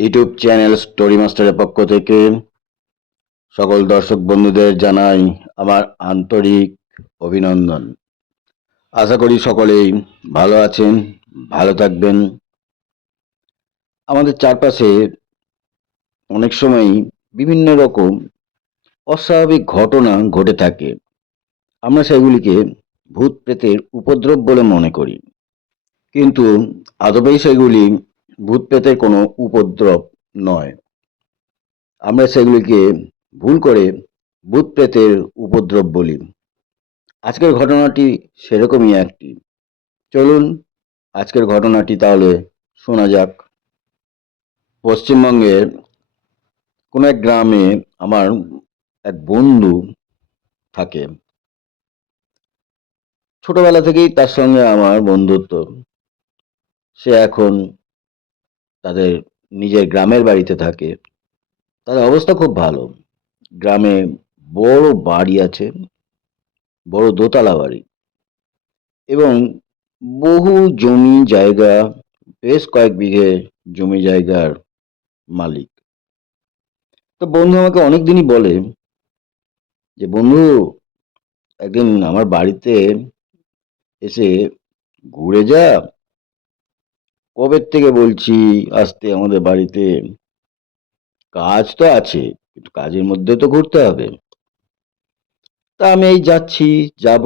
YouTube channel story মাস্টারের পক্ষ থেকে সকল দর্শক বন্ধুদের জানাই আমার আন্তরিক অভিনন্দন। আশা করি সকলেই ভালো আছেন, ভালো থাকবেন। আমাদের চারপাশে অনেক সময়ই বিভিন্ন রকম অস্বাভাবিক ঘটনা ঘটে থাকে। আমরা সেগুলিকে ভূত প্রেতের উপদ্রব বলে মনে করি, কিন্তু আদবেই সেগুলি ভূত প্রেতের কোনো উপদ্রব নয়। আমরা সেগুলিকে ভুল করে ভূত প্রেতের উপদ্রব বলি। আজকের ঘটনাটি সেরকমই একটি। চলুন আজকের ঘটনাটি তাহলে শোনা যাক। পশ্চিমবঙ্গের কোনো এক গ্রামে আমার এক বন্ধু থাকে। ছোটবেলা থেকেই তার সঙ্গে আমার বন্ধুত্ব। সে এখন তাদের নিজের গ্রামের বাড়িতে থাকে। তাদের অবস্থা খুব ভালো। গ্রামে বড় বাড়ি আছে, বড় দোতলা বাড়ি, এবং বহু জমি জায়গা, বেশ কয়েক বিঘে জমি জায়গার মালিক। তো বন্ধু আমাকে অনেকদিনই বলে যে, বন্ধু একদিন আমার বাড়িতে এসে ঘুরে যা। কবে থেকে বলছি আসতে আমাদের বাড়িতে, কাজ তো আছে কিন্তু কাজের মধ্যে তো ঘুরতে হবে। তা আমি এই যাচ্ছি, যাব,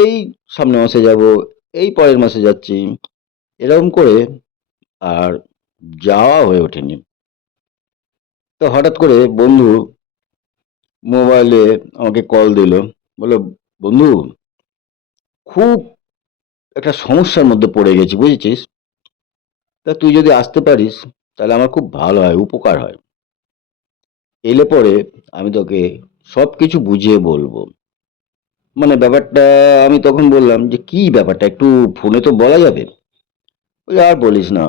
এই সামনের মাসে যাব, এই পরের মাসে যাচ্ছি, এরকম করে আর যাওয়া হয়ে ওঠেনি। তো হঠাৎ করে বন্ধু মোবাইলে আমাকে কল দিল, বললো, বন্ধু খুব একটা সমস্যার মধ্যে পড়ে গেছি, বুঝেছিস? তা তুই যদি আসতে পারিস তাহলে আমার খুব ভালো হয়, উপকার হয়। এলে পরে আমি তোকে সব কিছু বুঝিয়ে বলবো। মানে ব্যাপারটা, আমি তখন বললাম যে কি ব্যাপারটা, একটু ফোনে তো বলা যাবে? বলে, আর বলিস না,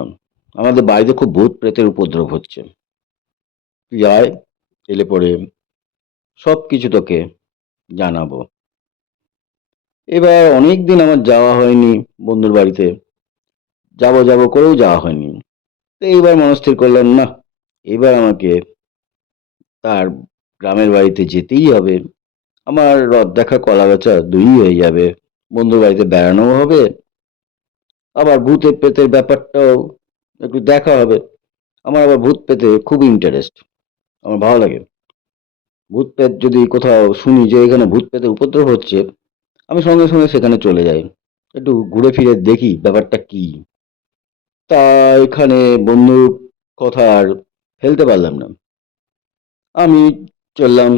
আমাদের বাড়িতে খুব ভূত প্রেতের উপদ্রব হচ্ছে। তুই আয়, এলে পরে সব কিছু তোকে জানাবো। এবার অনেক দিন আমার যাওয়া হয়নি বন্ধুর বাড়িতে, যাব যাব করেও যাওয়া হয়নি। তো এইবার মনস্থির করলাম, না, এবার আমাকে তার গ্রামের বাড়িতে যেতেই হবে। আমার রথ দেখা কলা বেচা দুই হয়ে যাবে। বন্ধুর বাড়িতে বেড়ানোও হবে, আবার ভূতের প্রেতের ব্যাপারটাও একটু দেখা হবে। আমার আবার ভূত পেতে খুব ইন্টারেস্ট, আমার ভালো লাগে। ভূত প্রেত যদি কোথাও শুনি যে এখানে ভূত প্রেতের উপদ্রব হচ্ছে, আমি সঙ্গে সঙ্গে সেখানে চলে যাই, একটু ঘুরে ফিরে দেখি ব্যাপারটা কি। তা এখানে বন্ধুর কথা আর ফেলতে পারলাম না। আমি চললাম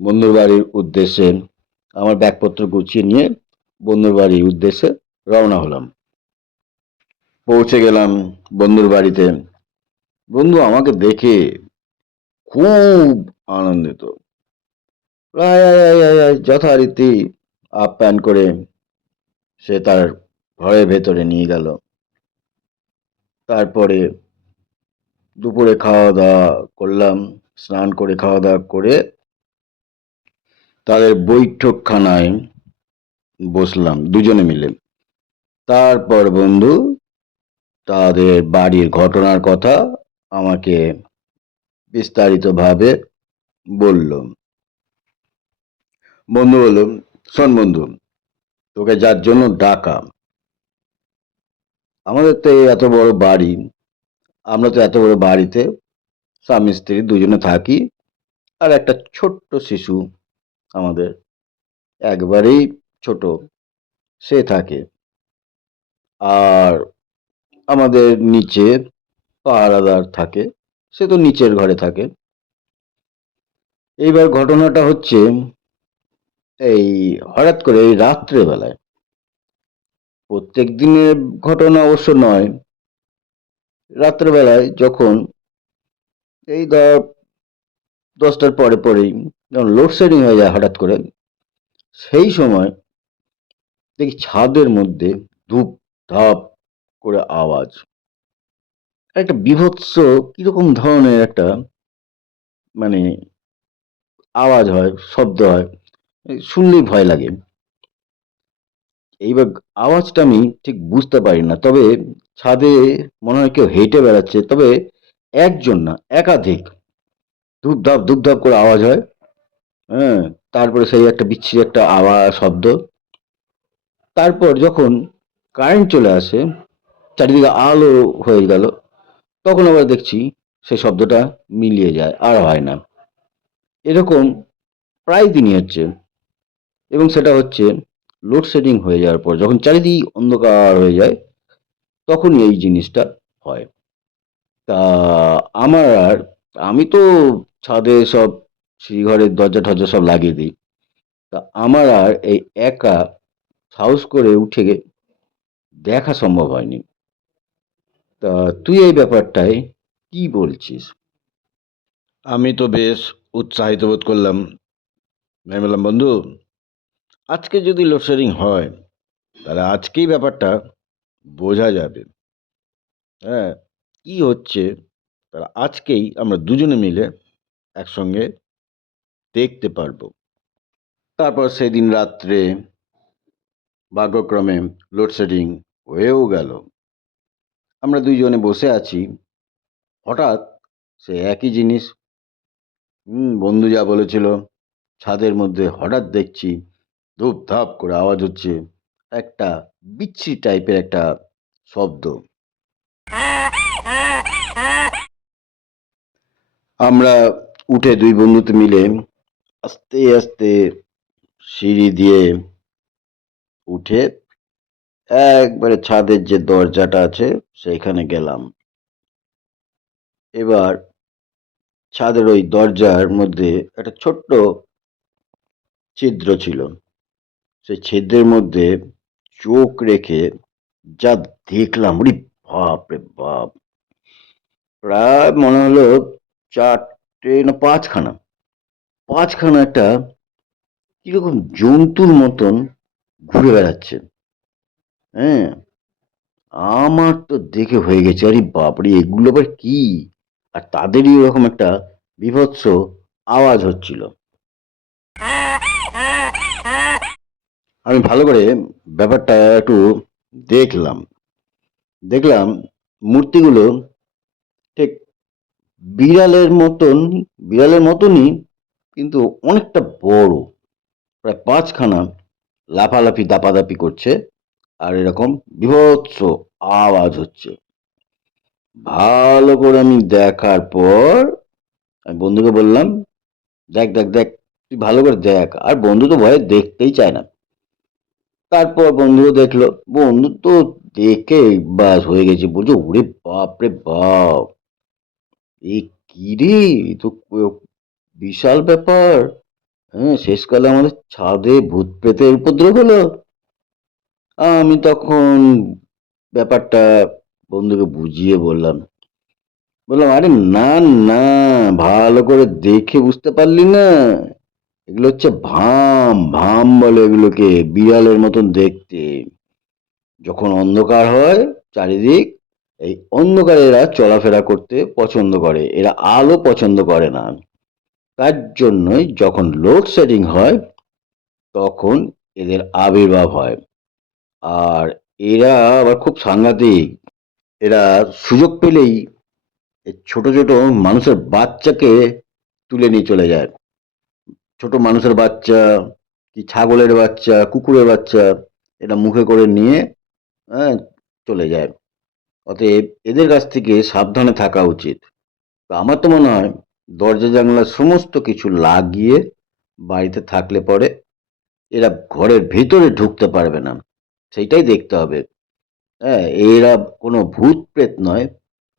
বন্ধুর বাড়ির উদ্দেশ্যে। আমার ব্যাগপত্র গুছিয়ে নিয়ে বন্ধুর বাড়ির উদ্দেশ্যে রওনা হলাম। পৌঁছে গেলাম বন্ধুর বাড়িতে। বন্ধু আমাকে দেখে খুব আনন্দিত। আয় আয় আয় আয় আয়, যথারীতি আপ্যায়ন করে সে তার ঘরের ভেতরে নিয়ে গেল। তারপরে দুপুরে খাওয়া দাওয়া করলাম, স্নান করে খাওয়া দাওয়া করে তাদের বৈঠকখানায় বসলাম দুজনে মিলে। তারপর বন্ধু তাদের বাড়ির ঘটনার কথা আমাকে বিস্তারিতভাবে বলল। বন্ধু বলল, শোন বন্ধু, তোকে যার জন্য ডাকা, আমাদের তো এই এত বড় বাড়ি, আমরা তো এত বড় বাড়িতে স্বামী স্ত্রী দুজনে থাকি, আর একটা ছোট্ট শিশু আমাদের, একবারেই ছোট, সে থাকে। আর আমাদের নিচে পাহারাদার থাকে, সে তো নিচের ঘরে থাকে। এইবার ঘটনাটা হচ্ছে, এই হঠাৎ করে এই রাত্রে বেলায়, প্রত্যেক দিনের ঘটনা অবশ্য নয়, রাত্রে বেলায় যখন এই ধর 10টার পরে পরেই যখন লোডশেডিং হয়ে যায় হঠাৎ করে, সেই সময় দেখি ছাদের মধ্যে ধূপ ধাপ করে আওয়াজ, একটা বীভৎস কিরকম ধরনের একটা, মানে আওয়াজ হয়, শব্দ হয়, শুনলেই ভয় লাগে। এইবার আওয়াজটা আমি ঠিক বুঝতে পারি না, তবে ছাদে মনে হয় কেউ হেঁটে বেড়াচ্ছে, তবে একজন না, একাধিক ধূপধাপ ধূপধাপ করে আওয়াজ হয়। হ্যাঁ, তারপরে সেই একটা বিচ্ছিরি একটা আওয়াজ শব্দ। তারপর যখন কারেন্ট চলে আসে, চারিদিকে আলো হয়ে গেল, তখন আবার দেখছি সেই শব্দটা মিলিয়ে যায়, আর হয় না। এরকম প্রায় দিনই হচ্ছে, এবং সেটা হচ্ছে লোডশেডিং হয়ে যাওয়ার পর, যখন চারিদিক অন্ধকার হয়ে যায়, তখনই এই জিনিসটা হয়। তা আমার আর আমি তো ছাদে সব সিঁড়িঘরের দরজা টরজা সব লাগিয়ে দিই। তা আমার আর এই একা সাহস করে উঠে দেখা সম্ভব হয়নি। তা তুই এই ব্যাপারটায় কি বলছিস? আমি তো বেশ উৎসাহিত বোধ করলাম। আমি বললাম, বন্ধু, আজকে যদি লোডশেডিং হয় তাহলে আজকেই ব্যাপারটা বোঝা যাবে। হ্যাঁ, কি হচ্ছে তাহলে আজকেই আমরা দুজনে মিলে একসঙ্গে দেখতে পারবো। তারপর সেদিন রাত্রে ভাগ্যক্রমে লোডশেডিং হয়েও গেল। আমরা দুইজনে বসে আছি, হঠাৎ সে একই জিনিস, বন্ধু যা বলেছিল, ছাদের মধ্যে হঠাৎ দেখছি ধূপধাপ করে আওয়াজ হচ্ছে, একটা বিচ্ছিরি টাইপের একটা শব্দ। আমরা উঠে দুই বন্ধুতে মিলে আস্তে আস্তে সিঁড়ি দিয়ে উঠে একবারে ছাদের যে দরজাটা আছে সেইখানে গেলাম। এবার ছাদের ওই দরজার মধ্যে একটা ছোট্ট ছিদ্র ছিল। সেই ছিদ্রের মধ্যে চোখ রেখে যা দেখলাম, ওরে বাপ রে বাপ! প্রায় মনে হলো চারটে না পাঁচখানা, পাঁচখানা একটা কিরকম জন্তুর মতন ঘুরে বেড়াচ্ছে। হ্যাঁ, আমার তো দেখে হয়ে গেছে, আরে বাপরে, এগুলো আবার কি? আর তাদেরই ওরকম একটা বীভৎস আওয়াজ হচ্ছিল। আমি ভালো করে ব্যাপারটা একটু দেখলাম। দেখলাম মূর্তিগুলো ঠিক বিড়ালের মতন, বিড়ালের মতনই, কিন্তু অনেকটা বড়, প্রায় পাঁচখানা লাফালাফি দাপাদাপি করছে, আর এরকম বীভৎস আওয়াজ হচ্ছে। ভালো করে আমি দেখার পর আমি বন্ধুকে বললাম, দেখ দেখ দেখ, তুই ভালো করে দেখ। আর বন্ধু তো ভয়ে দেখতেই চায় না। তারপর বন্ধুও দেখলো, বন্ধু তো দেখে বাস হয়ে গেছে, বলছে ওরে বাপ রে বাপ, এ কি রে, এ তো বিশাল ব্যাপার। হ্যাঁ, শেষকালে আমাদের ছাদে ভূত প্রেতের উপদ্রব হলো। আমি তখন ব্যাপারটা বন্ধুকে বুঝিয়ে বললাম, আরে না না, ভালো করে দেখে বুঝতে পারলি না, এগুলো হচ্ছে ভাম, ভাম বলে এগুলোকে, বিড়ালের মতন দেখতে। যখন অন্ধকার হয় চারিদিক, এই অন্ধকারে এরা চলাফেরা করতে পছন্দ করে, এরা আলো পছন্দ করে না। তার জন্যই যখন লোডশেডিং হয় তখন এদের আবির্ভাব হয়। আর এরা আবার খুব সাংঘাতিক। এরা সুযোগ পেলেই এই ছোট ছোট মানুষের বাচ্চাকে তুলে নিয়ে চলে যায়। ছোট মানুষের বাচ্চা, কি ছাগলের বাচ্চা, কুকুরের বাচ্চা, এটা মুখে করে নিয়ে, হ্যাঁ, চলে যায়। অতএব এদের কাছ থেকে সাবধানে থাকা উচিত। তো আমার তো মনে হয় দরজা জানলা সমস্ত কিছু লাগিয়ে বাড়িতে থাকলে পরে এরা ঘরের ভিতরে ঢুকতে পারবে না। সেইটাই দেখতে হবে। হ্যাঁ, এরা কোনো ভূত প্রেত নয়,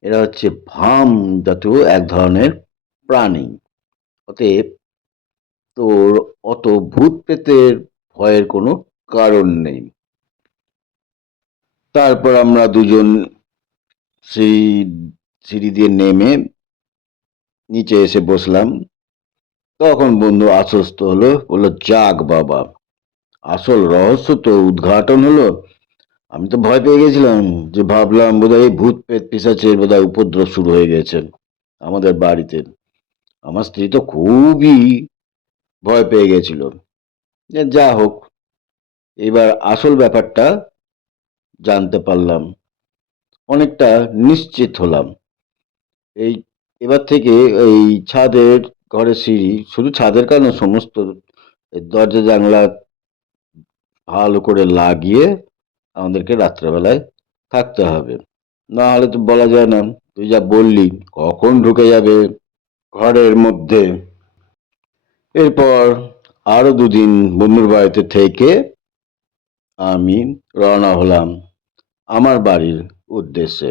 এরা হচ্ছে ভাম জাতীয় এক ধরনের প্রাণী। অতএব তোর অত ভূত প্রেতের ভয়ের কোনো কারণ নেই। তারপর আমরা দুজন সিঁড়ি সিঁড়ি দিয়ে নেমে নিচে এসে বসলাম। তখন বন্ধু আশ্বস্ত হলো, বললো, যাক বাবা, আসল রহস্য তো উদ্ঘাটন হলো। আমি তো ভয় পেয়ে গেছিলাম, যে ভাবলাম বোধহয় এই ভূত প্রেত পিশাচের বোধহয় উপদ্রব শুরু হয়ে গেছে আমাদের বাড়িতে। আমার স্ত্রী তো খুবই ভয় পেয়ে গেছিল। যা হোক, এবার আসল ব্যাপারটা জানতে পারলাম, অনেকটা নিশ্চিত হলাম। এই এবার থেকে এই ছাদের ঘরের সিঁড়ি, শুধু ছাদের কেন, সমস্ত এই দরজা জানলা ভালো করে লাগিয়ে আমাদেরকে রাত্রেবেলায় থাকতে হবে। না হলে তো বলা যায় না, তুই যা বললি, কখন ঢুকে যাবে ঘরের মধ্যে। এরপর আরো দুদিন বন্ধুর বাড়িতে থেকে আমি রওনা হলাম আমার বাড়ির উদ্দেশ্যে।